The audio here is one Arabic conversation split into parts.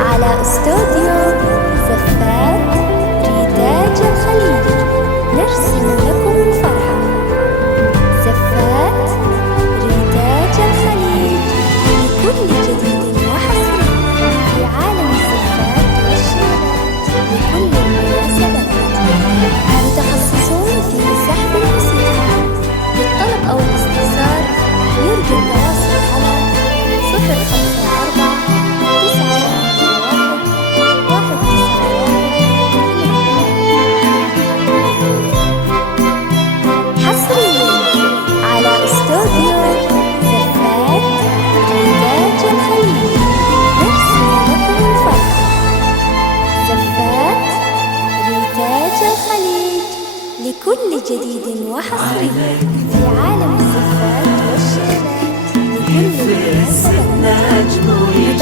على استوديو زفات ريتاج الخليج نرسم لكم الفرحة. زفات ريتاج الخليج لكل جديد وحصري في عالم الزفات والشيلات لكل المناسبات. متخصصون في سحب الموسيقى. للطلب أو الاستفسار يرجى التواصل على 054 لكل جديد وحصري في عالم الزفات والشيلات لكل المناسبات.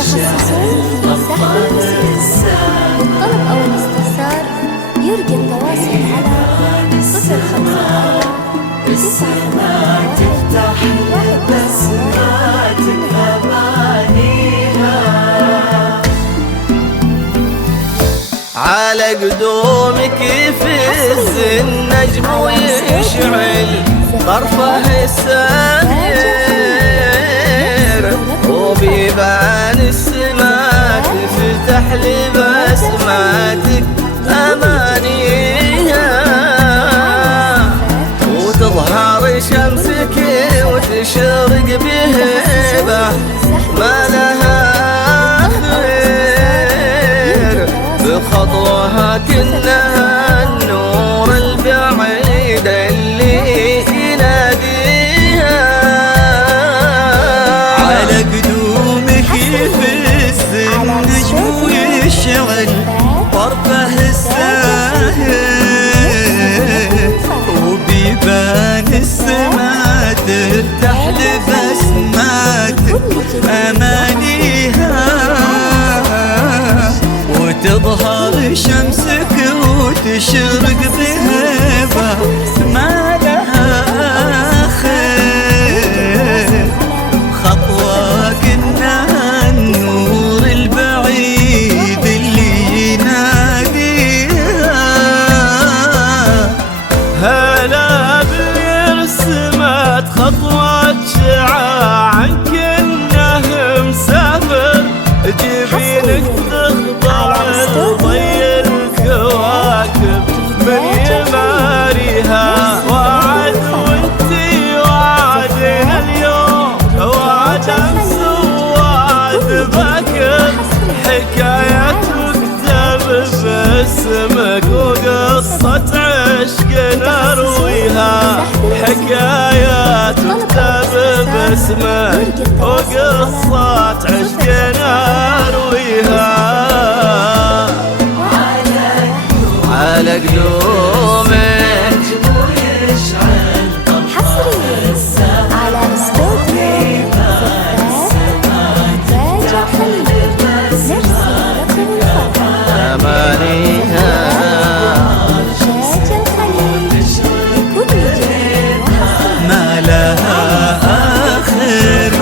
متخصصون في سحب الموسيقى. للطلب أو الاستفسار يرجى التواصل على 054 تفتح بسماتك أمانيها على قدومك يفز النجم ويشعل طرفه الساهر وبيبان السما تفتح لبسماتك أمانيها وتظهر شمسك وتشرق بهبة ما لها خير بخطوها كأنها النور البعيد اللي يناديها على قدومك يفز النجم ويشعل طرفه الساهر وبيبان السما تفتح لبسماتك أمانيها وتظهر شمسك وتشرق بهبة ما لها خير خطوة كأنها النور البعيد اللي يناديها هلا برسمت خطوة شعاع كأنه مسافر جبينك تخضع لضي الكواكب من يماريها وعد وانتي وعدنا اليوم وعد امس ووعد بكر حكاية تكتب باسمك وقصة عشق نرويها حكاية تكتب باسمك وقصة عشق نرويها على قدومك حصريا على استوديو زفات ريتاج الخليج نرسم لكم الفرحة. أمانيها ريتاج الخليج لكل جديد وحصري ما لها آخر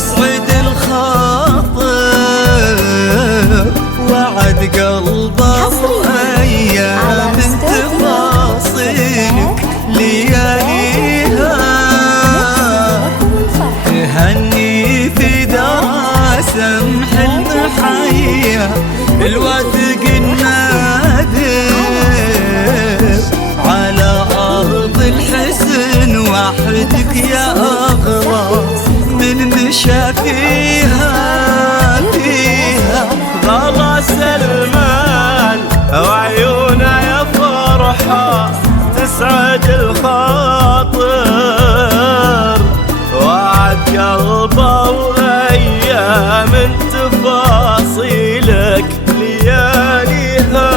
تسعد الخاطر وعد قلبه أيام تفاصيلك لياليها تهني في دار سمح المحيا الواثق النادر على أرض الحسن وحدك يا أغلى من مشى فيها غلا سلمان وعيونه يا فرحة تسعد الخاطر وعد قلبه وأيام تفاصيلك لياليها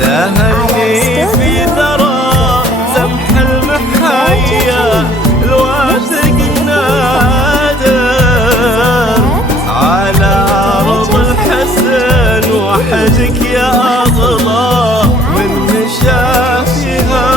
تهني في ذرى سمح المحيا الواثق النادر على أرض الحسن وحدك يا أغلى من مشى فيها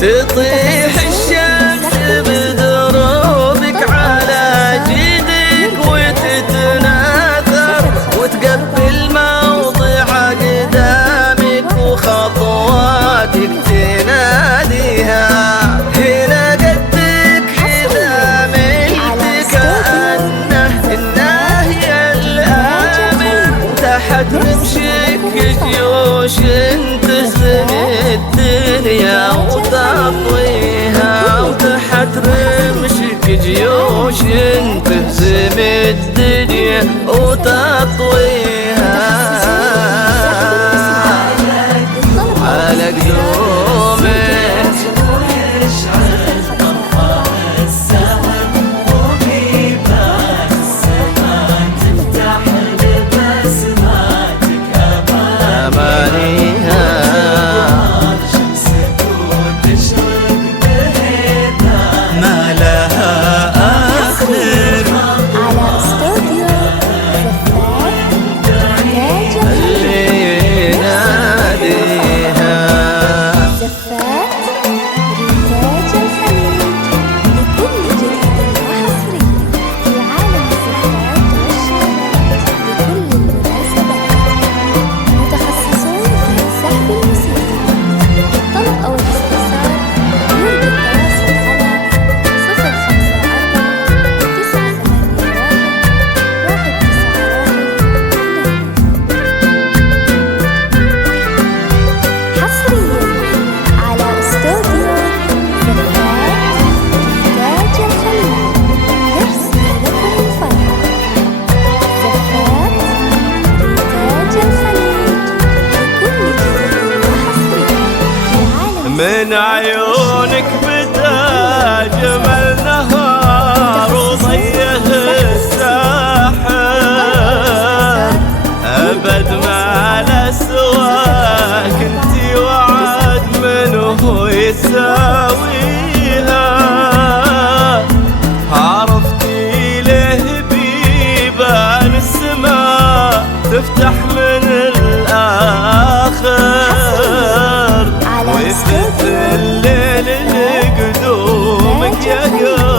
تطيح الشمس بدروبك على جيدك وتتناثر وتقبل موضع قدامك وخطواتك تناديها هنا قدك إذا ملت كأنه الناهي الآمر تحت رمشك جيوش تهزم الدنيا وتطويها وتحت رمشك جيوش تهزم الدنيا وتطويها على قدومك ما لها آخر على استوديو زفات إنتاج الخليج لكل جديد وحصري في عالم الزفات والشيلات لكل المناسبات متخصصون في سحب الموسيقى للطلب أو الاستفسار يرجى التواصل على 051 حصريا على استوديو زفات إنتاج الخليج يرسل لكم الفرحة زفات إنتاج الخليج لكل جديد وحصري في عالم من عيونك بدا جمال نهار وضيه الساحر أبد ما له سواك انتي وعد منه يساويها عرفتي له بيبان السماء تفتح من الآخر ويفت الليل لقدومك يا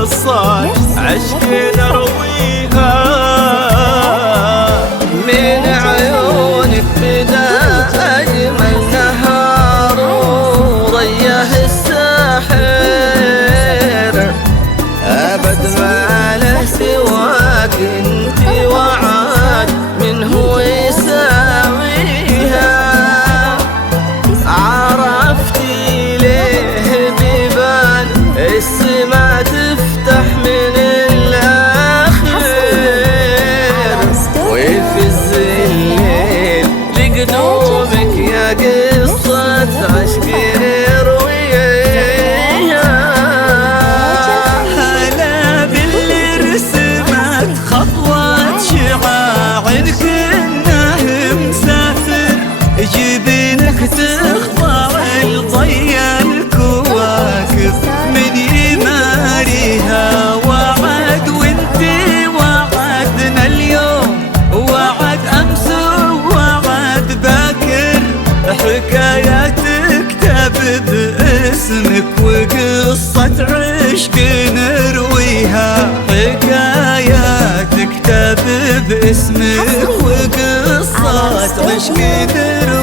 قصة عشق نرويها من عيونك بدا أجمل نهار وضيه الساحر أبد ما له سواك انتي وعد منه يساويها عرفتي ليه بيبان السما تفتح من الآخر قصة عشق نرويها، حكاية تكتب باسمك وقصة عشق نرويها.